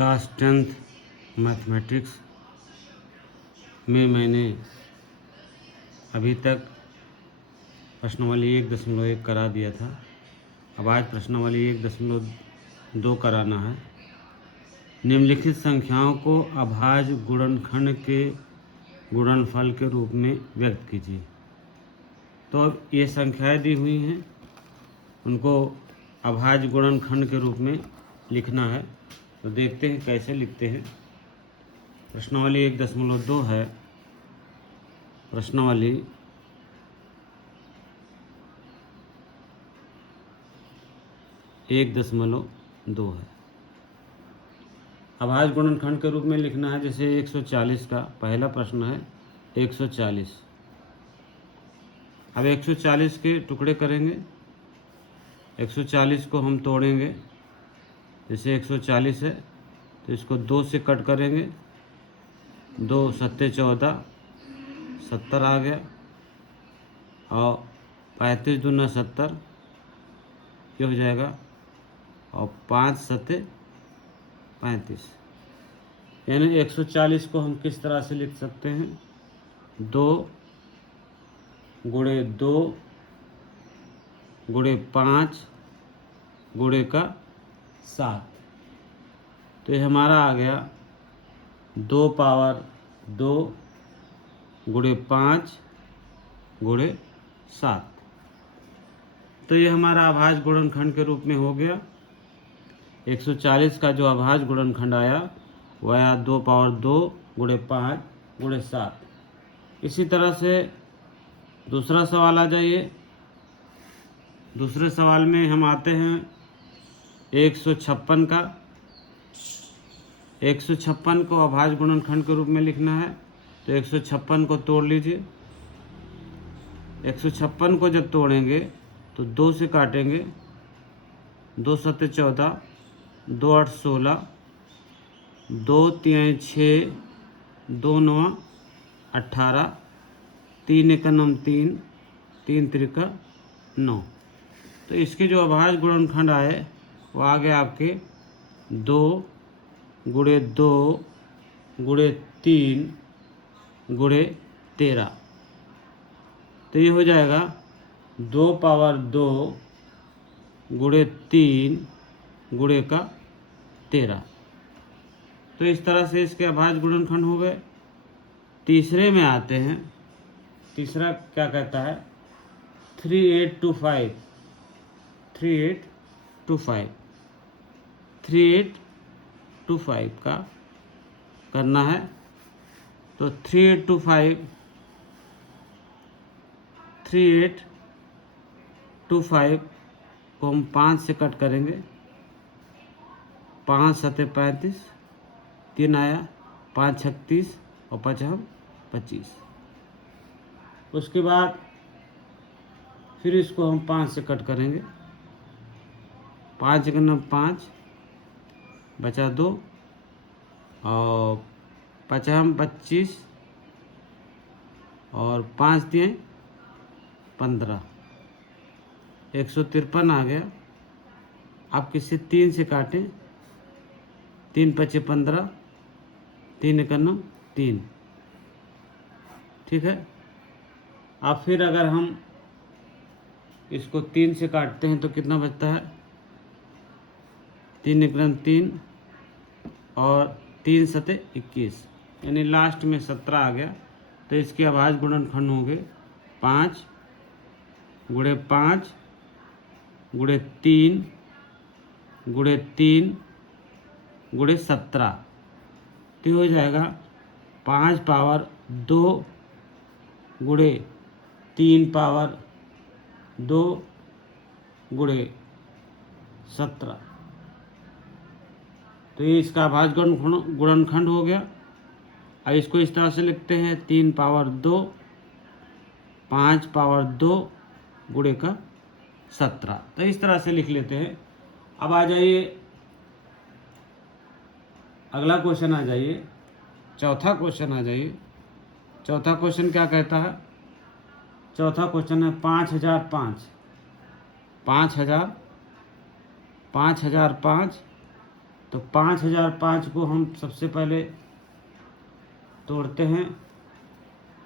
Class 10th mathematics में मैंने अभी तक प्रश्नावली 1.1 करा दिया था। अब आज प्रश्नावली 1.2 कराना है। निम्नलिखित संख्याओं को अभाज्य गुणनखंड के गुणनफल के रूप में व्यक्त कीजिए। तो अब ये संख्याएं दी हुई हैं, उनको अभाज्य गुणनखंड के रूप में लिखना है। तो देखते हैं कैसे लिखते हैं। प्रश्नावली 1.2 है। प्रश्नावली 1.2 है। अभाज्य गुणनखंड के रूप में लिखना है। जैसे 140 का पहला प्रश्न है 140। अब 140 के टुकड़े करेंगे। 140 को हम तोड़ेंगे। जैसे 140 है तो इसको 2 से कट करेंगे। 2 सत्ते 14, 70 आ गया। और 35 दूना 70, ये हो जाएगा। और 5 सत्ते 35। यानी 140 को हम किस तरह से लिख सकते हैं? 2 गुणे 2 गुणे 5 गुणे का 7। तो ये हमारा आ गया 2 पावर 2 गुणे 5 गुणे 7। तो ये हमारा अभाज्य गुणनखंड के रूप में हो गया। 140 का जो अभाज्य गुणनखंड आया वह आया 2 पावर 2 गुणे 5 गुणे 7। इसी तरह से दूसरा सवाल आ जाइए। दूसरे सवाल में हम आते हैं 156 का। 156 को अभाज्य गुणनखंड के रूप में लिखना है। तो 156 को तोड़ लीजिए। 156 को जब तोड़ेंगे तो 2 से काटेंगे। 2 सत्ते 14, 2 8 16, 2 3 6, 2 9 18, 3 1 9 3, 3 3 9। तो इसके जो अभाज्य गुणनखंड आए वो आ गए आपके 2 गुणे 2 गुणे 3 गुणे 13। तो ये हो जाएगा 2 पावर 2 गुणे 3 गुणे का 13। तो इस तरह से इसके अभाज्य गुणनखंड हो गए। तीसरे में आते हैं। तीसरा क्या कहता है? 3825। 3825 3825 का करना है। तो 3825 को हम 5 से कट करेंगे। 5 सत्ते 35, 3 आया, 5 36 और 5 25। उसके बाद फिर इसको हम 5 से कट करेंगे। 5 गुना 5 बचा 2 और 5 25 और 5 दिए 15। 153 आ गया। आप किसी 3 से काटें। 3 5 15, 3 1 9 3। ठीक है। अब फिर अगर हम इसको 3 से काटते हैं तो कितना बचता है? 3 1 3 और 3 सत्ते 21, यानी लास्ट में 17 आ गया। तो इसके अभाज्य गुणनखंड होंगे 5 गुणे 5 गुणे 3 गुणे 3 गुणे 17। तो हो जाएगा 5 पावर 2 गुणे 3 पावर 2 गुणे 17। तो ये इसका अभाज्य गुणनखंड हो गया। अब इसको इस तरह से लिखते हैं 3 पावर 2 5 पावर 2 गुणे का 17। तो इस तरह से लिख लेते हैं। अब आ जाइए अगला क्वेश्चन आ जाइए। चौथा क्वेश्चन आ जाइए। चौथा क्वेश्चन क्या कहता है? चौथा क्वेश्चन है 5005। 5005 तो 5005 को हम सबसे पहले तोड़ते हैं।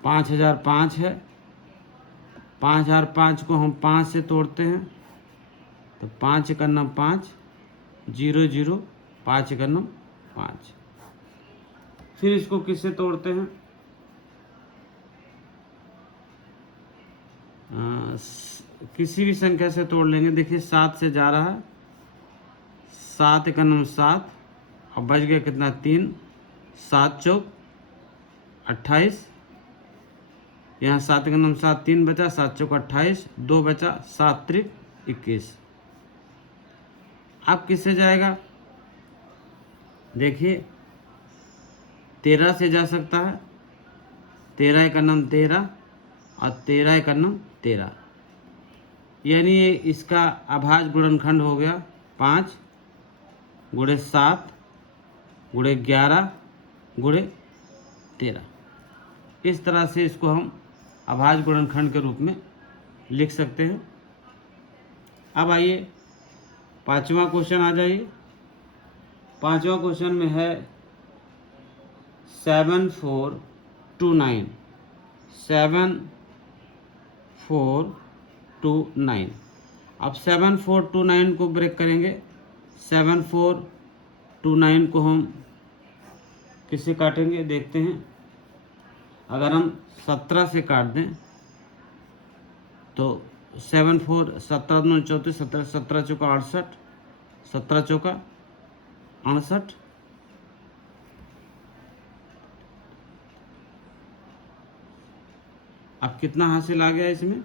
5005 है, 5005 को हम 5 से तोड़ते हैं। तो 5 का नम 5, 0 0, 5 का नम 5। फिर इसको किससे तोड़ते हैं? किसी भी संख्या से तोड़ लेंगे। देखिए 7 से जा रहा है, 7 का नम 7, अब बच गया कितना? 3, 7 चौक 28, यहाँ 7 का नम 7, 3 बचा, 7 चौक 28, 2 बचा, 7 त्रिक 21। अब किससे जाएगा? देखिए 13 से जा सकता है, 13 का नम 13 और 13 का नम 13, यानी इसका अभाज्य गुणनखंड हो गया 5 गुणे 7 गुणे 11 गुणे 13। इस तरह से इसको हम अभाज्य गुणनखंड के रूप में लिख सकते हैं। अब आइए 5वां क्वेश्चन आ जाइए। 5वां क्वेश्चन में है 7429, 7429। अब 7429 को ब्रेक करेंगे। 7429 को हम किससे काटेंगे देखते हैं। अगर हम 17 से काट दें तो 7 4 17 9 34, 17 17 चौका 68, 17 चौका 68। अब कितना हासिल आ गया? इसमें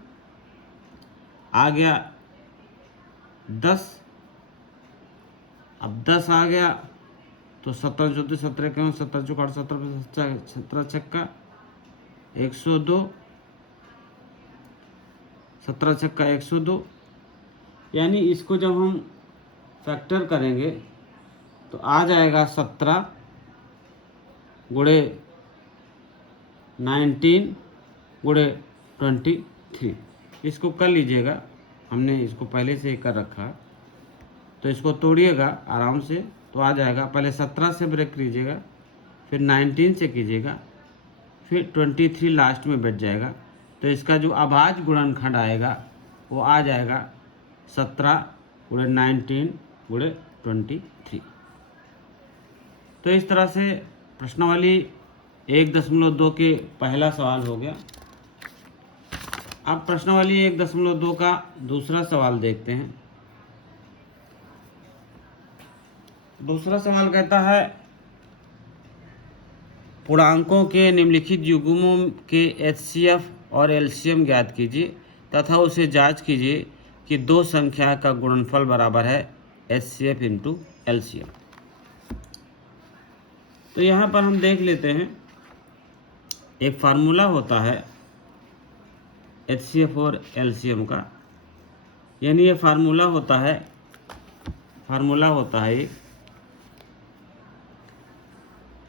आ गया 10। अब 10 आ गया तो 17 चौथे 17 के 17 चौका 17 17 छक्का 102, 17 छक्का 102। यानी इसको जब हम फैक्टर करेंगे तो आ जाएगा 17 गुणे 19 गुणे 23। इसको कर लीजिएगा, हमने इसको पहले से ही कर रखा, तो इसको तोड़िएगा आराम से तो आ जाएगा। पहले 17 से ब्रेक कीजिएगा, फिर 19 से कीजिएगा, फिर 23 लास्ट में बैठ जाएगा। तो इसका जो अभाज्य गुणनखंड आएगा वो आ जाएगा 17 गुणे 19 गुणे 23। तो इस तरह से प्रश्नावली 1.2 के पहला सवाल हो गया। अब प्रश्नावली 1.2 का दूसरा सवाल देखते हैं। दूसरा सवाल कहता है पूर्णांकों के निम्नलिखित युग्मों के HCF और LCM ज्ञात कीजिए तथा उसे जांच कीजिए कि दो संख्या का गुणनफल बराबर है HCF इंटू LCM। तो यहाँ पर हम देख लेते हैं, एक फार्मूला होता है HCF और LCM का, यानी ये फार्मूला होता है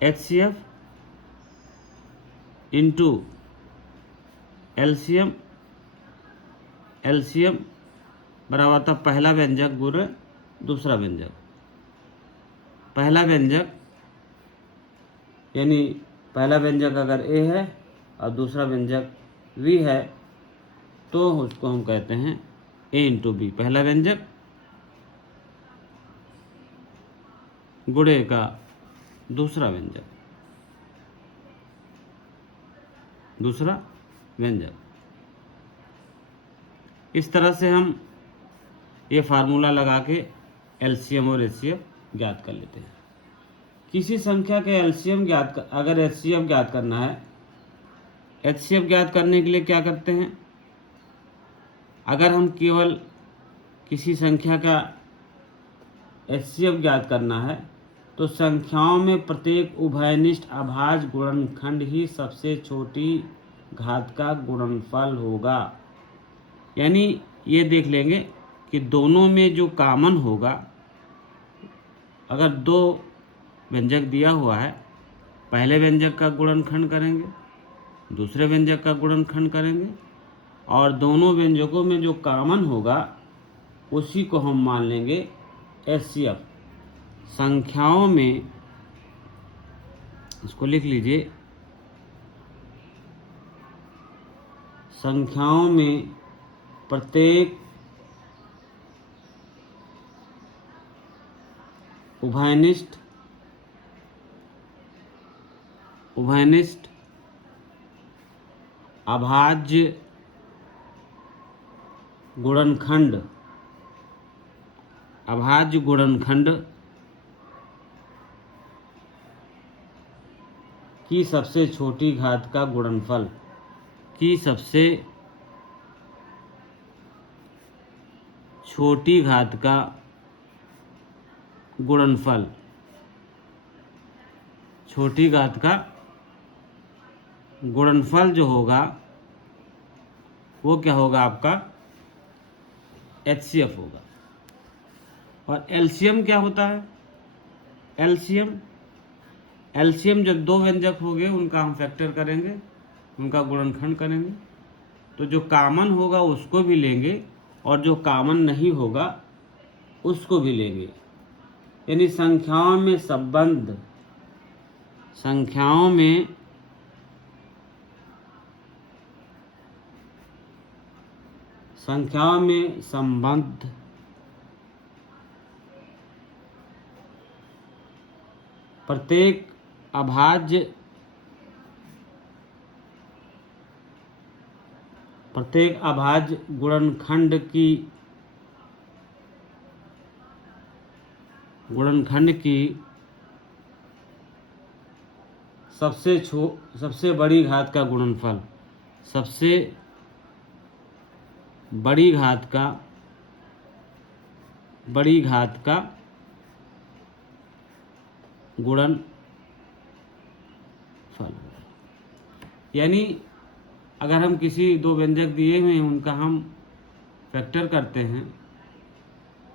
HCF इंटू LCM, LCM बराबर था पहला व्यंजक गुणे दूसरा व्यंजक। पहला व्यंजक यानी पहला व्यंजक अगर A है और दूसरा व्यंजक V है तो उसको हम कहते हैं A इंटू B। पहला व्यंजक गुणे का दूसरा व्यंजक, दूसरा व्यंजक। इस तरह से हम ये फार्मूला लगा के LCM और HCF ज्ञात कर लेते हैं। किसी संख्या के LCM अगर HCF ज्ञात करना है, HCF ज्ञात करने के लिए क्या करते हैं? अगर हम केवल किसी संख्या का HCF ज्ञात करना है तो संख्याओं में प्रत्येक उभयनिष्ठ अभाज्य गुणनखंड ही सबसे छोटी घात का गुणनफल होगा। यानी ये देख लेंगे कि दोनों में जो कॉमन होगा, अगर दो व्यंजक दिया हुआ है, पहले व्यंजक का गुणनखंड करेंगे, दूसरे व्यंजक का गुणनखंड करेंगे और दोनों व्यंजकों में जो कॉमन होगा उसी को हम मान लेंगे HCF। संख्याओं में, इसको लिख लीजिए, संख्याओं में प्रत्येक उभयनिष्ठ अभाज्य गुणनखंड की सबसे छोटी घात का गुणनफल, की सबसे छोटी घात का गुणनफल, छोटी घात का गुणनफल जो होगा वो क्या होगा, आपका HCF होगा। और एलसीएम क्या होता है? एलसीएम जब दो व्यंजक हो गए उनका हम फैक्टर करेंगे, उनका गुणनखंड करेंगे, तो जो कॉमन होगा उसको भी लेंगे और जो कॉमन नहीं होगा उसको भी लेंगे। यानी संख्याओं में संबंध, संख्याओं में संबंध प्रत्येक अभाज्य गुणनखंड की सबसे बड़ी घात का गुणनफल, सबसे बड़ी घात का गुणनफल। यानी अगर हम किसी दो व्यंजक दिए हुए हैं उनका हम फैक्टर करते हैं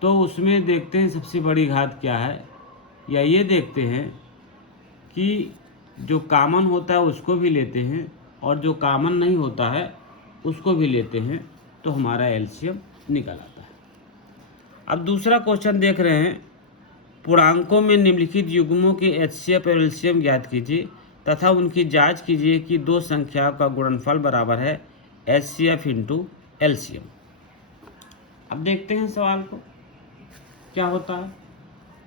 तो उसमें देखते हैं सबसे बड़ी घात क्या है, या ये देखते हैं कि जो कॉमन होता है उसको भी लेते हैं और जो कॉमन नहीं होता है उसको भी लेते हैं, तो हमारा एलसीएम निकल आता है। अब दूसरा क्वेश्चन देख रहे हैं, पूर्णांकों में निम्नलिखित युग्मों के HCF और एलसीएम ज्ञात कीजिए तथा उनकी जांच कीजिए कि दो संख्याओं का गुणनफल बराबर है HCF इंटू एलसीएम। अब देखते हैं सवाल को क्या होता है।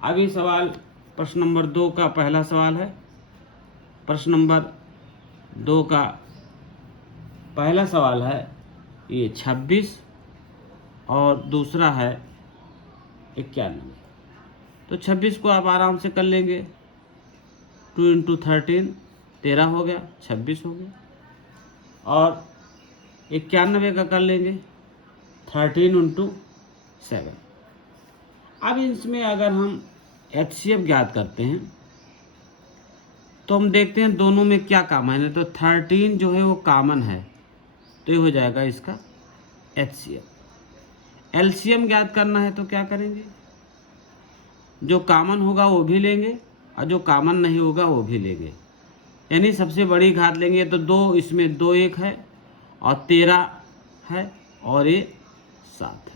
अब ये सवाल प्रश्न नंबर 2 का पहला सवाल है। प्रश्न नंबर 2 का पहला सवाल है ये 26 और दूसरा है 91। तो 26 को आप आराम से कर लेंगे, 2 इंटू 13 13 हो गया, 26 हो गया। और 91 का कर लेंगे 13 इंटू 7। अब इसमें अगर हम HCF ज्ञात करते हैं तो हम देखते हैं दोनों में क्या कॉमन है। तो 13 जो है वो कॉमन है, तो ये हो जाएगा इसका HCF। एलसीएम ज्ञात करना है तो क्या करेंगे, जो कॉमन होगा वो भी लेंगे और जो कॉमन नहीं होगा वो भी लेंगे। यानी सबसे बड़ी घात लेंगे तो 2, इसमें 2 1 है और 13 है और ये 7 है,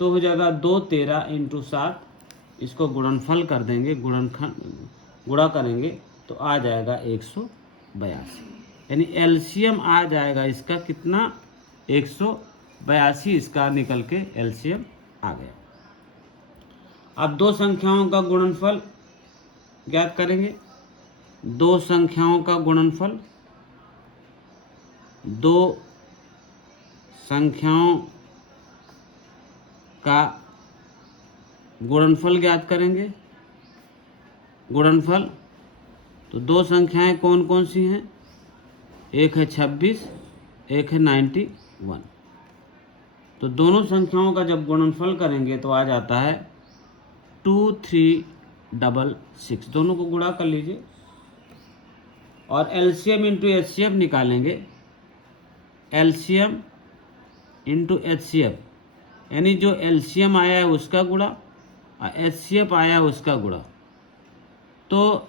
तो हो जाएगा 2 13 इंटू 7। इसको गुणनफल कर देंगे, गुणा करेंगे तो आ जाएगा 182। यानी एलसीएम आ जाएगा इसका कितना, 182 इसका निकल के एलसीएम आ गया। अब दो संख्याओं का गुणनफल ज्ञात करेंगे। दो संख्याओं का गुणनफल, दो संख्याओं का गुणनफल ज्ञात करेंगे। गुणनफल तो दो संख्याएं कौन कौन सी हैं, एक है 26, एक है 91। तो दोनों संख्याओं का जब गुणनफल करेंगे तो आ जाता है 2366। दोनों को गुणा कर लीजिए और एलसीएम इंटू HCF निकालेंगे। एलसीएम इंटू HCF यानी जो एलसीएम आया है उसका गुणा और HCF आया है उसका गुणा। तो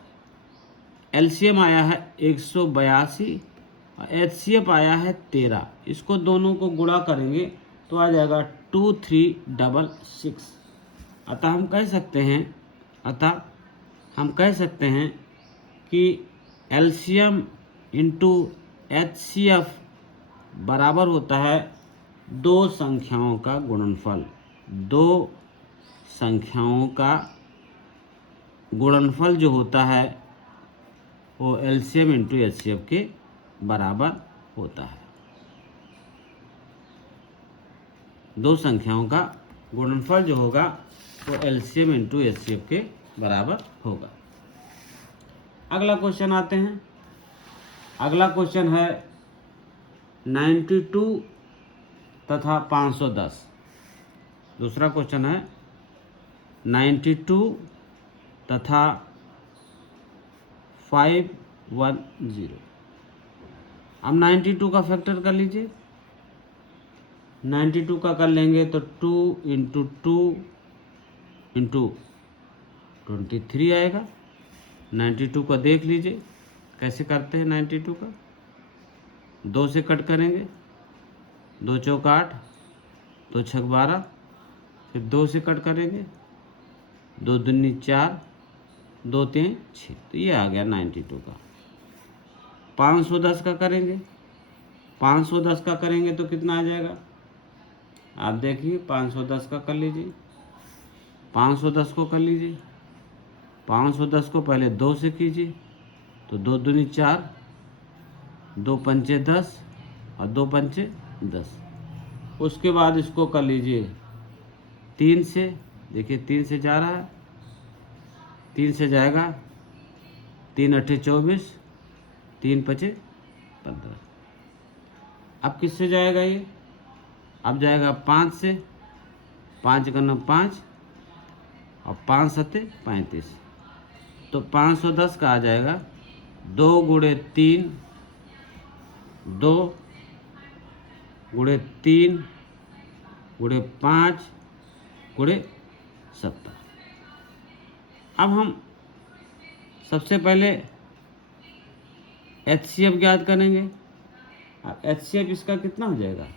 एलसीएम आया है 182 और HCF आया है 13। इसको दोनों को गुणा करेंगे तो आ जाएगा 2366। अतः हम कह सकते हैं कि एलसीएम इंटू एचसीएफ बराबर होता है दो संख्याओं का गुणनफल। दो संख्याओं का गुणनफल जो होता है वो एलसीएम इंटू एचसीएफ के बराबर होता है। दो संख्याओं का गुणनफल जो होगा वो एलसीएम इंटू एचसीएफ के बराबर होगा। अगला क्वेश्चन आते हैं। अगला क्वेश्चन है 92 तथा 510। दूसरा क्वेश्चन है 92 तथा 510। अब 92 का फैक्टर कर लीजिए। 92 का कर लेंगे तो 2 इंटू 2 इंटू 23 आएगा। 92 का देख लीजिए कैसे करते हैं। 92 का 2 से कट करेंगे, 2 चौक 8, 2 छक 12, फिर 2 से कट करेंगे, 2 दूनी 4, 2 तीन 6, तो ये आ गया 92 का। 510 का करेंगे। 510 का करेंगे तो कितना आ जाएगा, आप देखिए। 510 का कर लीजिए। 510 को कर लीजिए। 510 को पहले 2 से कीजिए तो 2 दूनी 4, 2 पंचे 10 और 2 पंचे 10। उसके बाद इसको कर लीजिए 3 से। देखिए 3 से जा रहा है, 3 से जाएगा, 3 अट्ठे 24, 3 पचे 15। अब किससे जाएगा ये, अब जाएगा 5 से। 5 का 5 और 5 सत्ते 35, तो 510 का आ जाएगा 2 गुणे 3, 2 गुणे 3 गुणे 5 गुणे 70। अब हम सबसे पहले एचसीएफ ज्ञात करेंगे। अब एचसीएफ इसका कितना हो जाएगा,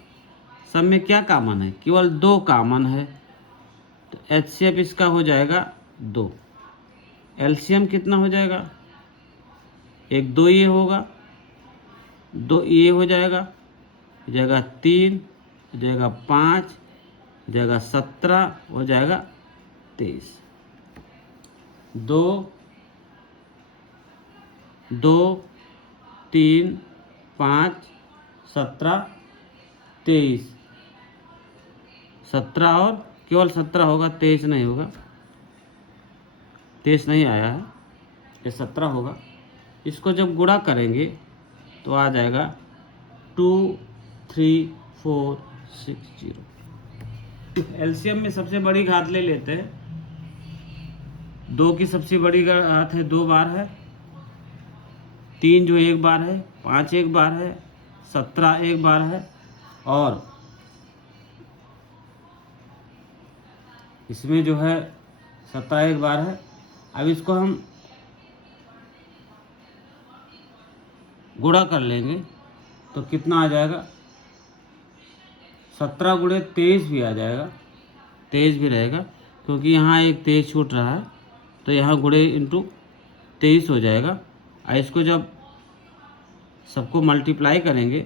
सब में क्या कॉमन है, केवल 2 कॉमन है, तो एचसीएफ इसका हो जाएगा 2। एलसीएम कितना हो जाएगा, एक 2 ये होगा, 2 ये हो जाएगा, 3, हो जाएगा 5, हो जाएगा 17, हो जाएगा 23। 2 2 3 5 17 23, 17 और केवल 17 होगा, 23 नहीं होगा। 23 नहीं आया है, ये 17 होगा। इसको जब गुणा करेंगे तो आ जाएगा 2 3 4 6 0। एलसीएम में सबसे बड़ी घात ले लेते हैं। 2 की सबसे बड़ी घात है 2 बार है, 3 जो 1 बार है, 5 1 बार है, 17 1 बार है, और इसमें जो है 17 1 बार है। अब इसको हम गुणा कर लेंगे तो कितना आ जाएगा, 17 गुणे 23 भी आ जाएगा, 23 भी रहेगा, क्योंकि यहाँ एक 23 छूट रहा है, तो यहाँ गुणे इंटू 23 हो जाएगा। और इसको जब सबको मल्टीप्लाई करेंगे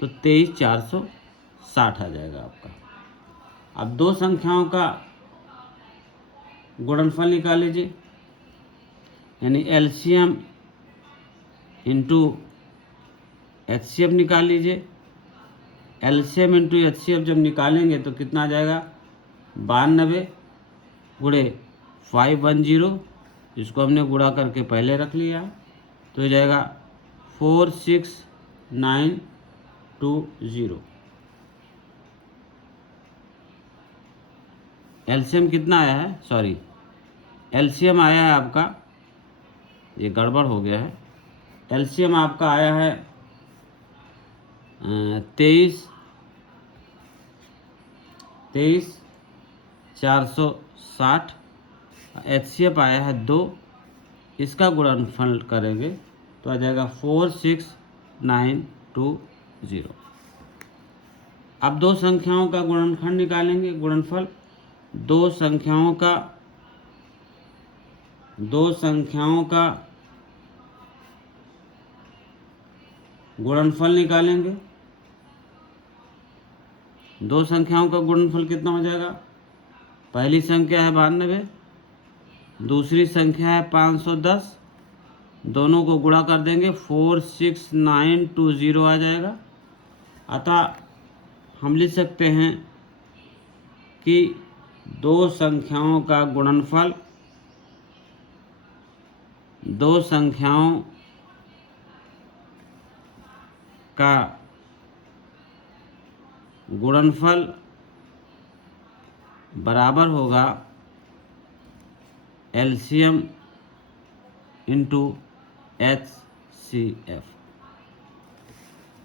तो 23 460 आ जाएगा आपका। अब दो संख्याओं का गुणनफल निकाल लीजिए, यानी एलसीएम इंटू एचसीएफ निकाल लीजिए। एलसीएम इंटू एचसीएफ जब निकालेंगे तो कितना आ जाएगा, 92 गुणे 510, इसको हमने गुणा करके पहले रख लिया, तो हो जाएगा 46920। एलसीएम कितना आया है, सॉरी एलसीएम आया है आपका, ये गड़बड़ हो गया है। एलसीएम आपका आया है 23 460। एचसीएफ आया है 2, इसका गुणनफल करेंगे तो आ जाएगा 46920। अब दो संख्याओं का गुणनखंड निकालेंगे, गुणनफल। दो संख्याओं का गुणनफल निकालेंगे। दो संख्याओं का गुणनफल कितना हो जाएगा? पहली संख्या है 92, दूसरी संख्या है 510, दोनों को गुणा कर देंगे 46920 आ जाएगा। अतः हम लिख सकते हैं कि दो संख्याओं का गुणनफल बराबर होगा एलसीएम इंटू HCF।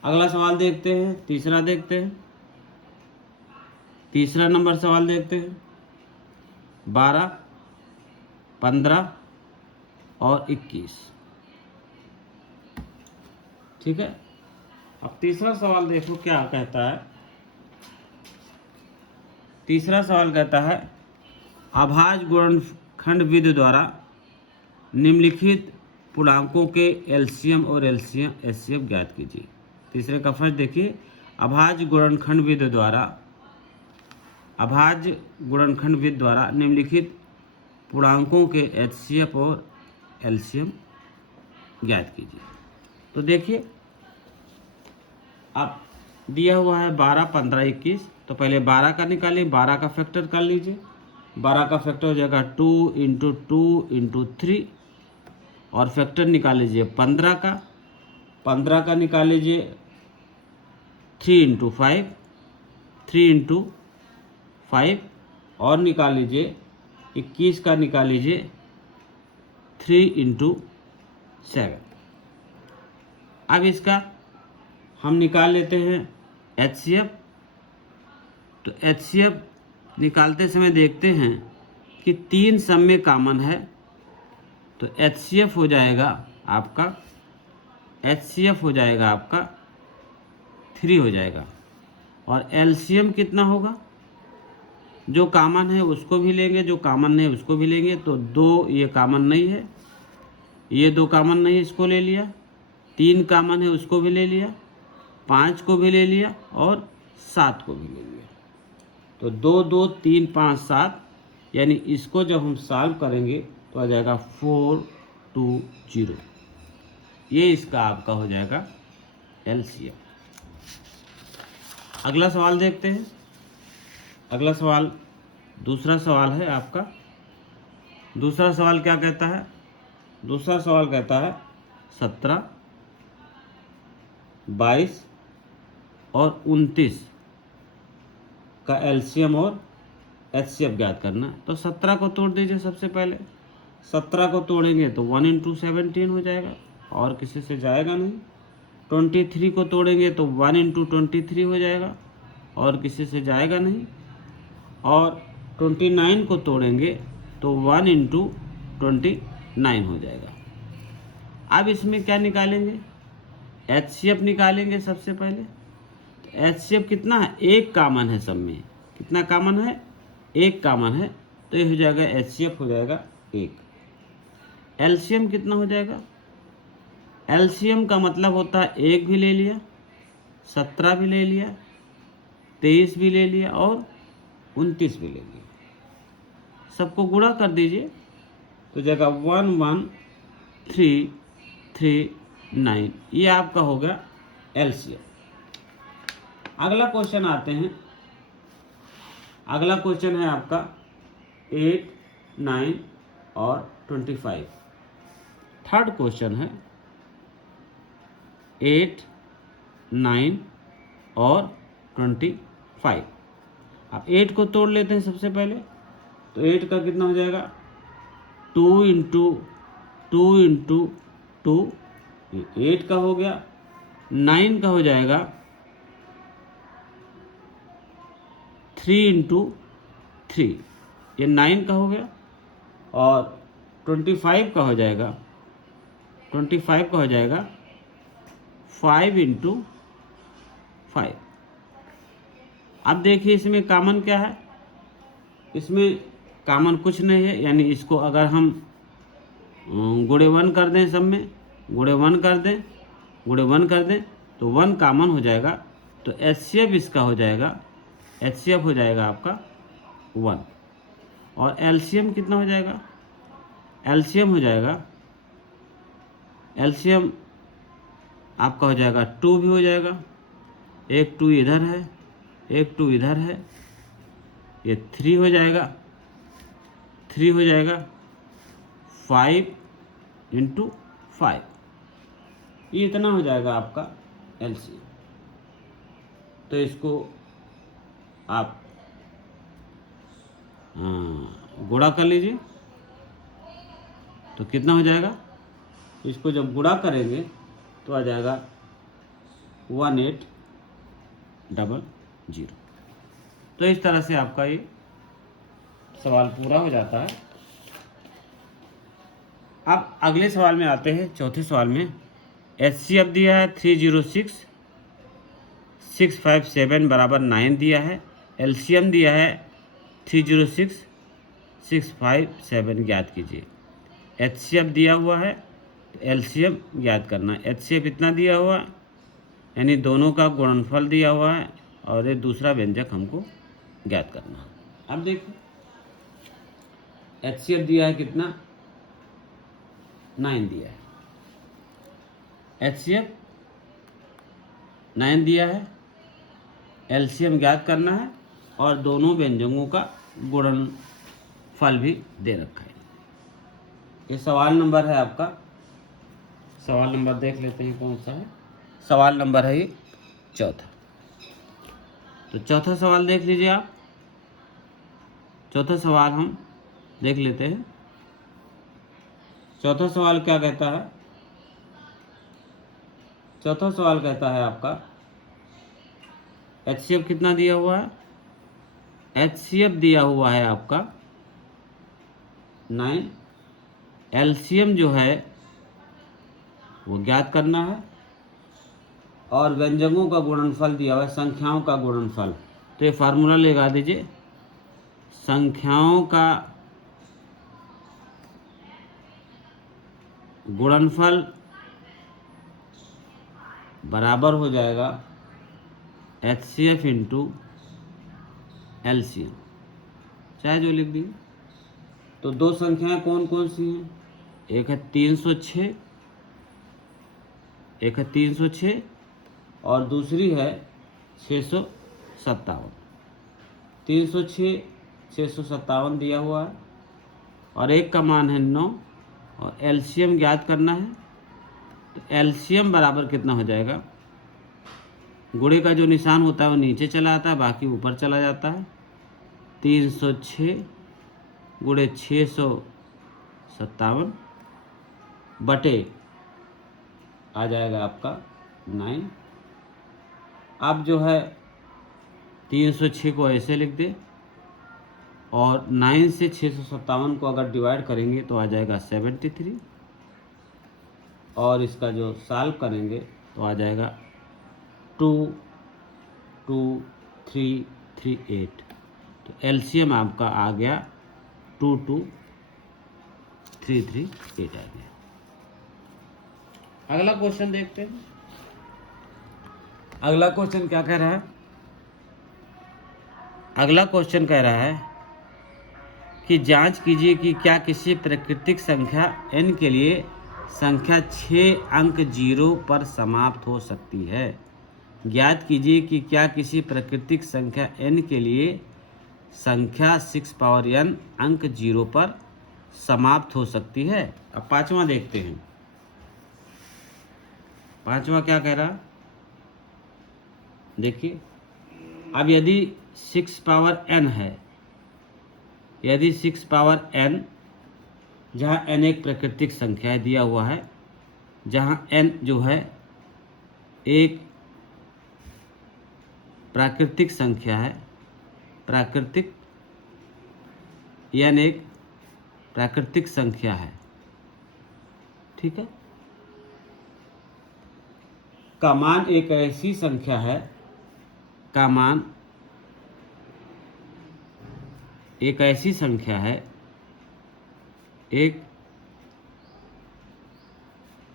अगला सवाल देखते हैं, तीसरा नंबर सवाल देखते हैं। 12, 15 और 21। ठीक है, अब तीसरा सवाल देखो क्या कहता है। तीसरा सवाल कहता है अभाज्य गुणनखंड विधि द्वारा निम्नलिखित पूर्णांकों के एलसीएम और HCF ज्ञात कीजिए। तीसरे का फर्स्ट देखिए, अभाज्य गुणनखंड विधि द्वारा निम्नलिखित पूर्णांकों के HCF और LCM ज्ञात कीजिए। तो देखिए, अब दिया हुआ है 12, 15, 21। तो पहले 12 का निकालिए, 12 का फैक्टर कर लीजिए। 12 का फैक्टर हो जाएगा 2 इंटू 2 इंटू 3, और फैक्टर निकाल लीजिए 15 का। 15 का निकाल लीजिए 3 इंटू 5, 3 इंटू 5, और निकाल लीजिए 21 का निकाल लीजिए 3 इंटू 7। अब इसका हम निकाल लेते हैं HCF। तो HCF निकालते समय देखते हैं कि 3 सम में कॉमन है, तो HCF हो जाएगा आपका 3 हो जाएगा। और LCM कितना होगा? जो कॉमन है उसको भी लेंगे, जो कॉमन नहीं है उसको भी लेंगे। तो 2 ये कॉमन नहीं है, ये 2 कॉमन नहीं है, इसको ले लिया। 3 कॉमन है, उसको भी ले लिया। 5 को भी ले लिया और 7 को भी ले लिया। तो 2 2 3 5 7, यानी इसको जब हम सॉल्व करेंगे तो आ जाएगा 420। ये इसका आपका हो जाएगा LCM। अगला सवाल देखते हैं। अगला सवाल दूसरा सवाल है आपका। दूसरा सवाल क्या कहता है? दूसरा सवाल कहता है 17, 22 और 29 का LCM और HCF ज्ञात करना है। तो 17 को तोड़ दीजिए सबसे पहले। 17 को तोड़ेंगे तो 1 इंटू 17 हो जाएगा, और किसी से जाएगा नहीं। 23 को तोड़ेंगे तो 1 इंटू 23 हो जाएगा, और किसी से जाएगा नहीं। और 29 को तोड़ेंगे तो 1 इंटू 29 हो जाएगा। अब इसमें क्या निकालेंगे? HCF निकालेंगे सबसे पहले। HCF कितना है? 1 कॉमन है सब में। कितना कॉमन है? 1 कॉमन है, तो ये हो जाएगा HCF हो जाएगा 1। LCM कितना हो जाएगा? LCM का मतलब होता है 1 भी ले लिया, 17 भी ले लिया, 23 भी ले लिया और 29 भी ले लिया। सबको गुणा कर दीजिए तो जाएगा 11339। ये आपका हो गया LCM। अगला क्वेश्चन आते हैं। अगला क्वेश्चन है आपका 8, 9 और 25। थर्ड क्वेश्चन है 8, 9 और 25। अब 8 को तोड़ लेते हैं सबसे पहले। तो 8 का कितना हो जाएगा? 2 इंटू 2 इंटू 2, 8 का हो गया। 9 का हो जाएगा 3 इंटू 3, ये 9 का हो गया। और 25 का हो जाएगा 5 इंटू 5। अब देखिए इसमें कॉमन क्या है? इसमें कॉमन कुछ नहीं है, यानी इसको अगर हम गुणे 1 कर दें, सब में गुणे 1 कर दें, गुणे 1 कर दें तो 1 कॉमन हो जाएगा, तो HCF इसका हो जाएगा, HCF हो जाएगा आपका 1। और LCM कितना हो जाएगा? LCM हो जाएगा, LCM आपका हो जाएगा 2 भी हो जाएगा, एक 2 इधर है, एक 2 इधर है, ये 3 हो जाएगा, 3 हो जाएगा, 5 × 5, ये इतना हो जाएगा आपका LCM। तो इसको आप गुणा कर लीजिए, तो कितना हो जाएगा? इसको जब गुणा करेंगे तो आ जाएगा 1800। तो इस तरह से आपका ये सवाल पूरा हो जाता है। अब अगले सवाल में आते हैं, चौथे सवाल में HCF दिया है 306, 657 बराबर 9 दिया है। LCM दिया है 306, 657 ज्ञात कीजिए। HCF दिया हुआ है तो LCM ज्ञात करना है। HCF इतना दिया हुआ है, यानी दोनों का गुणनफल दिया हुआ है, और ये दूसरा व्यंजक हमको ज्ञात करना है। अब देखो HCF दिया है कितना? 9 दिया है। HCF 9 दिया है, LCM ज्ञात करना है, और दोनों व्यंजकों का गुणनफल भी दे रखा है। ये सवाल नंबर है आपका, सवाल नंबर देख लेते हैं कौन सा है। सवाल नंबर है ये चौथा। तो चौथा सवाल देख लीजिए आप। चौथा सवाल हम देख लेते हैं। चौथा सवाल क्या कहता है? चौथा सवाल कहता है आपका HCF कितना दिया हुआ है? HCF दिया हुआ है आपका 9, LCM जो है वो ज्ञात करना है, और व्यंजकों का गुणनफल दिया हुआ है, संख्याओं का गुणनफल। तो ये फार्मूला लगा दीजिए, संख्याओं का गुणनफल बराबर हो जाएगा HCF × LCM, चाहे जो लिख दिए। तो दो संख्याएं कौन कौन सी हैं? एक है 306, एक है 306, और दूसरी है 657। 306, 657 दिया हुआ है, और एक का मान है 9, और LCM ज्ञात करना है। तो LCM बराबर कितना हो जाएगा? गुणे का जो निशान होता है वो नीचे चला आता है, बाकी ऊपर चला जाता है। 306 गुणे 657 बटे आ जाएगा आपका 9। अब जो है 306 को ऐसे लिख दे, और 9 से 657 को अगर डिवाइड करेंगे तो आ जाएगा 73, और इसका जो सॉल्व करेंगे तो आ जाएगा 22338। तो LCM आपका आ गया 22338 आ गया। अगला क्वेश्चन देखते हैं। अगला क्वेश्चन क्या कह रहा है? अगला क्वेश्चन कह रहा है कि जांच कीजिए कि क्या किसी प्राकृतिक संख्या n के लिए संख्या 6 अंक 0 पर समाप्त हो सकती है। ज्ञात कीजिए कि क्या किसी प्राकृतिक संख्या n के लिए संख्या 6 पावर n अंक 0 पर समाप्त हो सकती है। अब पांचवा देखते हैं। पांचवा क्या कह रहा? देखिए, अब यदि 6 पावर n है, यदि 6 पावर n, जहाँ n एक प्राकृतिक संख्या दिया हुआ है, जहाँ n जो है एक प्राकृतिक संख्या है, प्राकृतिक n एक प्राकृतिक संख्या है, ठीक है। का मान एक ऐसी संख्या है, का मान एक ऐसी संख्या है, एक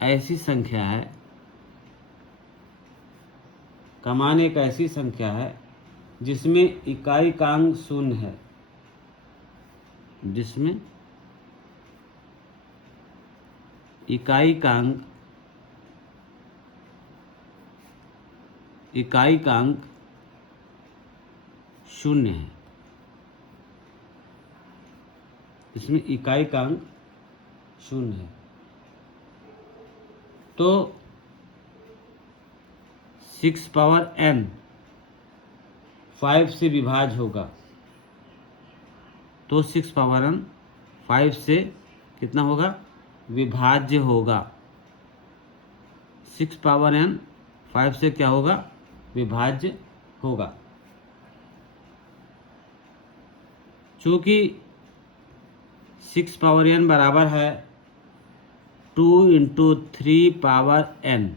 ऐसी संख्या है, कमान एक ऐसी संख्या है जिसमें इकाई-कांक शून्य है, जिसमें इकाई-कांक शून्य है, इसमें इकाई-कांक शून्य है। तो 6 पावर n 5 से विभाज्य होगा, तो 6 पावर n 5 से कितना होगा? विभाज्य होगा। 6 पावर n 5 से क्या होगा? विभाज्य होगा। चूँकि 6 पावर n बराबर है 2 इंटू 3 पावर n,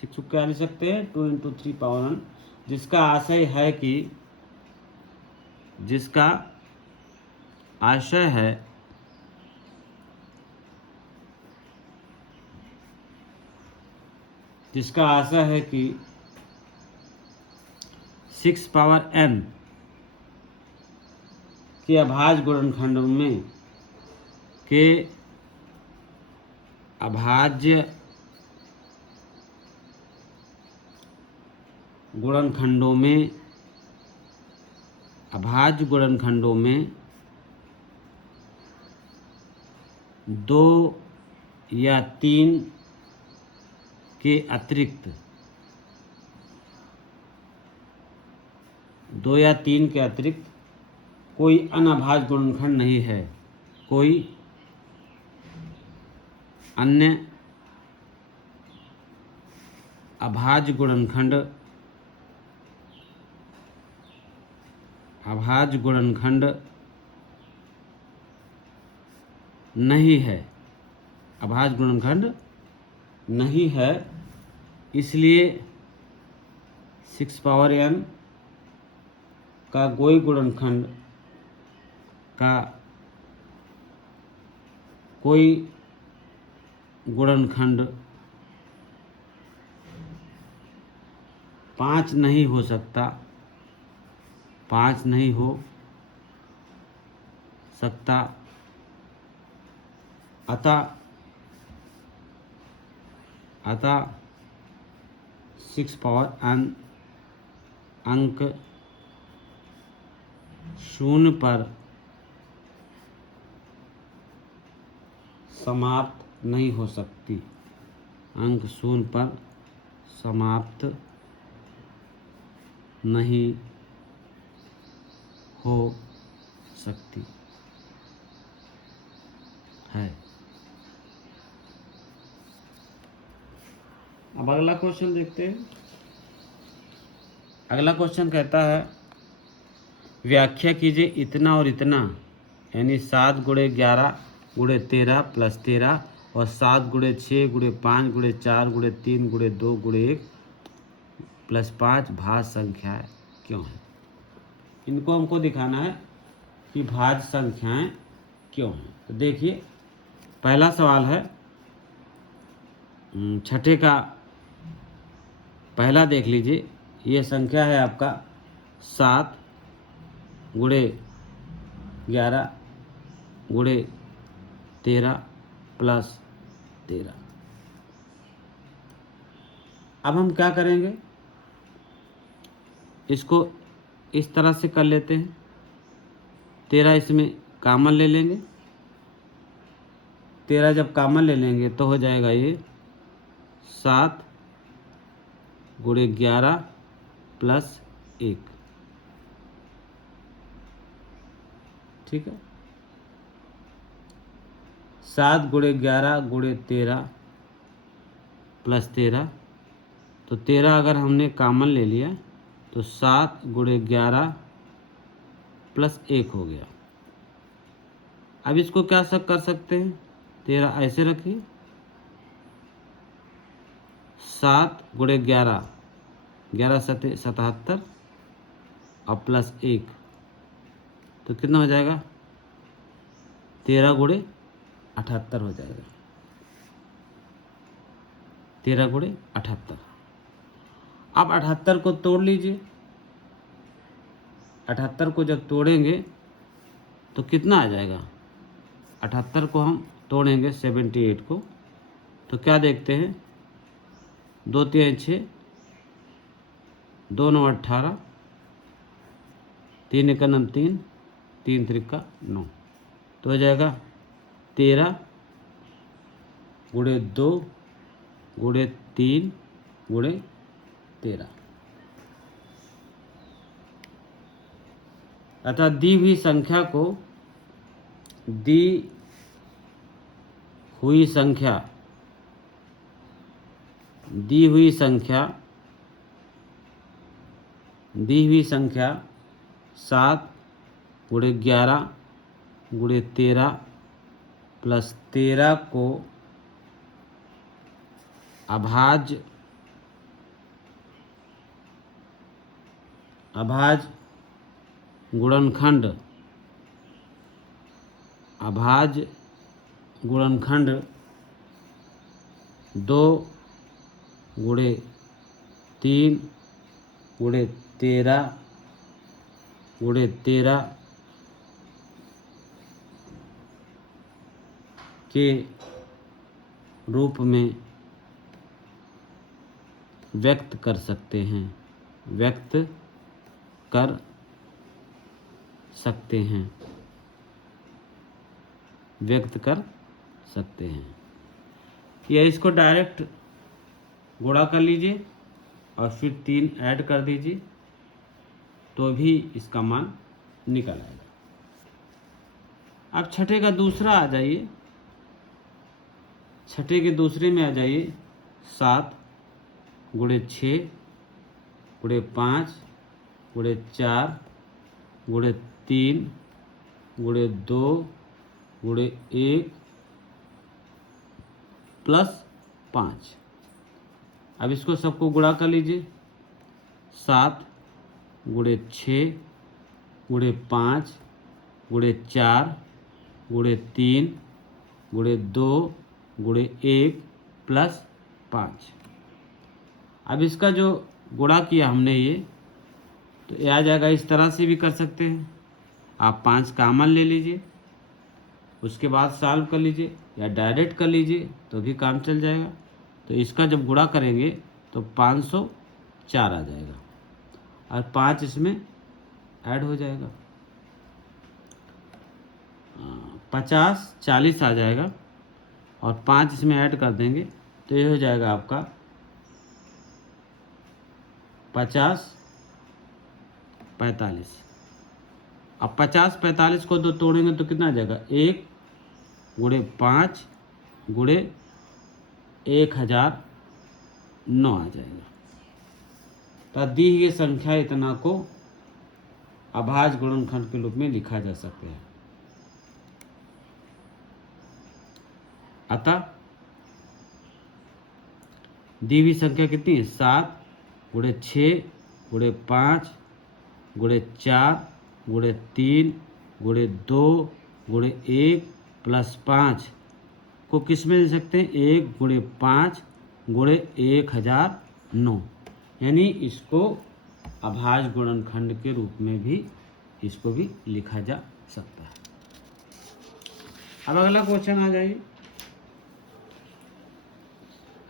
6 को क्या लिख सकते हैं? 2 इंटू 3 पावर n, जिसका आशय है कि जिसका आशय है कि 6 पावर n के अभाज्य गुणनखंडों में अभाज्य गुणनखंडों में 2 या 3 के अतिरिक्त कोई अनअभाज्य गुणनखंड नहीं है, कोई अन्य अभाज्य गुणनखंड नहीं है, अभाज्य गुणनखंड नहीं है। इसलिए 6 पावर n का कोई गुणनखंड 5 नहीं हो सकता, 5 नहीं हो सकता। अतः 6 पावर n अंक शून्य पर समाप्त नहीं हो सकती, अंक शून्य पर समाप्त नहीं हो सकती है। अब अगला क्वेश्चन देखते हैं। अगला क्वेश्चन कहता है व्याख्या कीजिए इतना और इतना, यानी 7 गुणे 11 गुणे 13 प्लस 13 और 7 गुणे 6 गुणे 5 गुणे 4 गुणे 3 गुणे 2 गुणे 1 प्लस 5 भाज्य संख्याएं क्यों हैं? इनको हमको दिखाना है कि भाज्य संख्याएं क्यों हैं। तो देखिए, पहला सवाल है छठे का पहला देख लीजिए। ये संख्या है आपका 7 गुणे 11 गुणे 13 प्लस 13। अब हम क्या करेंगे, इसको इस तरह से कर लेते हैं। 13 इसमें कॉमन ले लेंगे, 13 जब कॉमन ले लेंगे तो हो जाएगा ये 7 गुणे 11 प्लस 1, ठीक है। 7 गुणे 11 गुणे 13 प्लस 13, तो 13 अगर हमने कॉमन ले लिया तो 7 गुणे 11 प्लस 1 हो गया। अब इसको क्या सब कर सकते हैं, 13 ऐसे रखिए, 7 गुणे 11 11 सते 77 और प्लस 1, तो कितना हो जाएगा, 13 गुणे 78 हो जाएगा, 13 गुणे 78। अब 78 को तोड़ लीजिए, 78 को जब तोड़ेंगे तो कितना आ जाएगा, 78 को हम तोड़ेंगे 78 को, तो क्या देखते हैं, 2 3 6, 2 9 18, 3 1 9 3, 3 3 9, तो हो जाएगा 13 गुणे 2 गुणे 3 गुणे 13। अतः दी हुई संख्या को दी हुई संख्या 7 गुणे 11 गुणे 13 प्लस 13 को अभाज्य गुणनखंड 2 गुणे 3 गुणे 13 गुणे 13 के रूप में व्यक्त कर सकते हैं, या इसको डायरेक्ट गुणा कर लीजिए और फिर 3 ऐड कर दीजिए तो भी इसका मान निकल आएगा। अब छठे का दूसरा आ जाइए, छठे के दूसरे में आ जाइए, 7 गुणे 6 गुणे 5 गुणे 4 गुणे 3 गुणे 2 गुणे 1 प्लस 5। अब इसको सबको गुणा कर लीजिए, 7 गुणे 6 गुणे 5 गुणे 4 गुणे 3 गुणे 2 गुणे 1 प्लस 5। अब इसका जो गुणा किया हमने ये, तो ये आ जाएगा, इस तरह से भी कर सकते हैं, आप 5 कॉमन ले लीजिए, उसके बाद सॉल्व कर लीजिए या डायरेक्ट कर लीजिए तो भी काम चल जाएगा। तो इसका जब गुणा करेंगे तो 504 आ जाएगा और 5 इसमें ऐड हो जाएगा, 50 40 आ जाएगा और 5 इसमें ऐड कर देंगे तो ये हो जाएगा आपका 50 45। अब 50 45 को तो तोड़ेंगे तो कितना आ जाएगा, 1 गुणे 5 गुणे 1009 आ जाएगा। तो दी हुई संख्या इतना को अभाज्य गुणनखंड के रूप में लिखा जा सकता है। अतः दी हुई संख्या कितनी है, 7 गुणे 6 गुणे 5 गुणे 4 गुणे 3 गुणे 2 गुणे 1 प्लस 5 को किस में दे सकते हैं, 1 गुणे 5 गुणे 1009, यानी इसको अभाज्य गुणनखंड के रूप में भी इसको भी लिखा जा सकता है। अब अगला क्वेश्चन आ जाइए।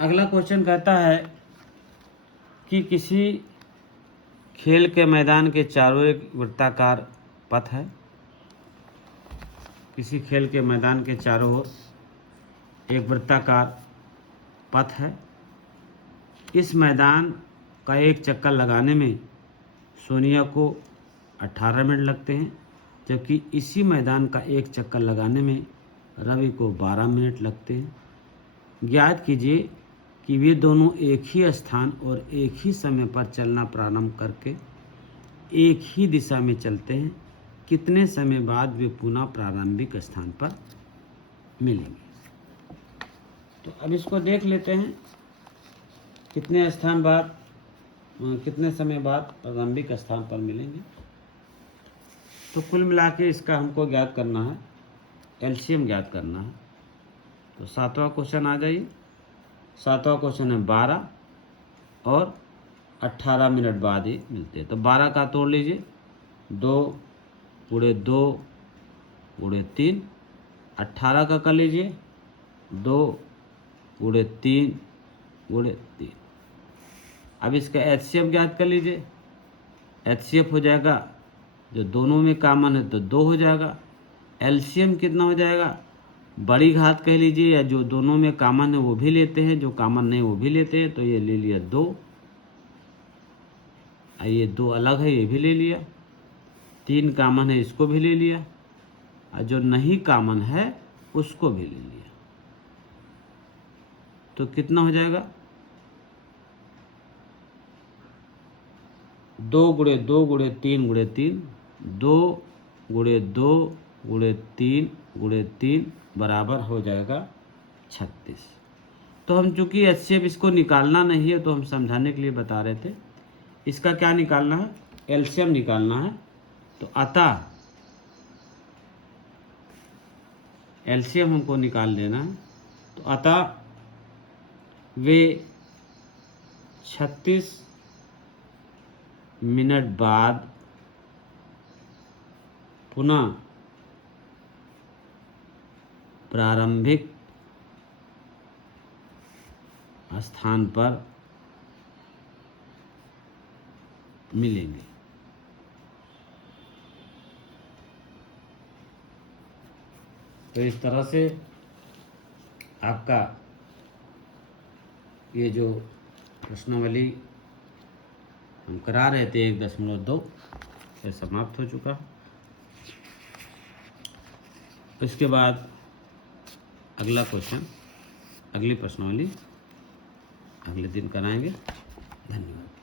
अगला क्वेश्चन कहता है कि किसी खेल के मैदान के चारों एक वृत्ताकार पथ है, किसी खेल के मैदान के चारों ओर एक वृत्ताकार पथ है। इस मैदान का एक चक्कर लगाने में सोनिया को 18 मिनट लगते हैं, जबकि इसी मैदान का एक चक्कर लगाने में रवि को 12 मिनट लगते हैं। ज्ञात कीजिए कि वे दोनों एक ही स्थान और एक ही समय पर चलना प्रारंभ करके एक ही दिशा में चलते हैं, कितने समय बाद वे पुनः प्रारंभिक स्थान पर मिलेंगे। तो अब इसको देख लेते हैं, कितने समय बाद प्रारंभिक स्थान पर मिलेंगे। तो कुल मिला के इसका हमको ज्ञात करना है, एलसीएम ज्ञात करना है। तो 7वां क्वेश्चन आ जाइए। 7वां क्वेश्चन है 12 और 18 मिनट बाद ही मिलते हैं। तो 12 का तोड़ लीजिए, 2 गुणे 2 गुणे 3। 18 का कर लीजिए, 2 गुणे 3 गुणे 3। अब इसका एचसीएफ ज्ञात कर लीजिए। एचसीएफ हो जाएगा, जो दोनों में कॉमन है तो 2 हो जाएगा। एलसीएम कितना हो जाएगा, बड़ी घात कह लीजिए, या जो दोनों में कॉमन है वो भी लेते हैं, जो कॉमन नहीं वो भी लेते हैं। तो ये ले लिया 2, ये 2 अलग है, ये भी ले लिया। 3 कॉमन है, इसको भी ले लिया, और जो नहीं कॉमन है उसको भी ले लिया। तो कितना हो जाएगा, 2 गुणे 2 गुणे 3 गुणे 3, 2 गुणे 2 गुणे 3 गुणे 3 बराबर हो जाएगा 36। तो हम चूंकि एचसीएफ इसको निकालना नहीं है तो हम समझाने के लिए बता रहे थे। इसका क्या निकालना है, एलसीएम निकालना है। तो अतः एलसीएम हमको निकाल लेना है। तो अतः वे 36 मिनट बाद पुनः प्रारंभिक स्थान पर मिलेंगे। तो इस तरह से आपका ये जो प्रश्नावली हम करा रहे थे 1.2 ये समाप्त हो चुका। इसके बाद अगला क्वेश्चन, अगली प्रश्नावली अगले दिन कराएंगे। धन्यवाद।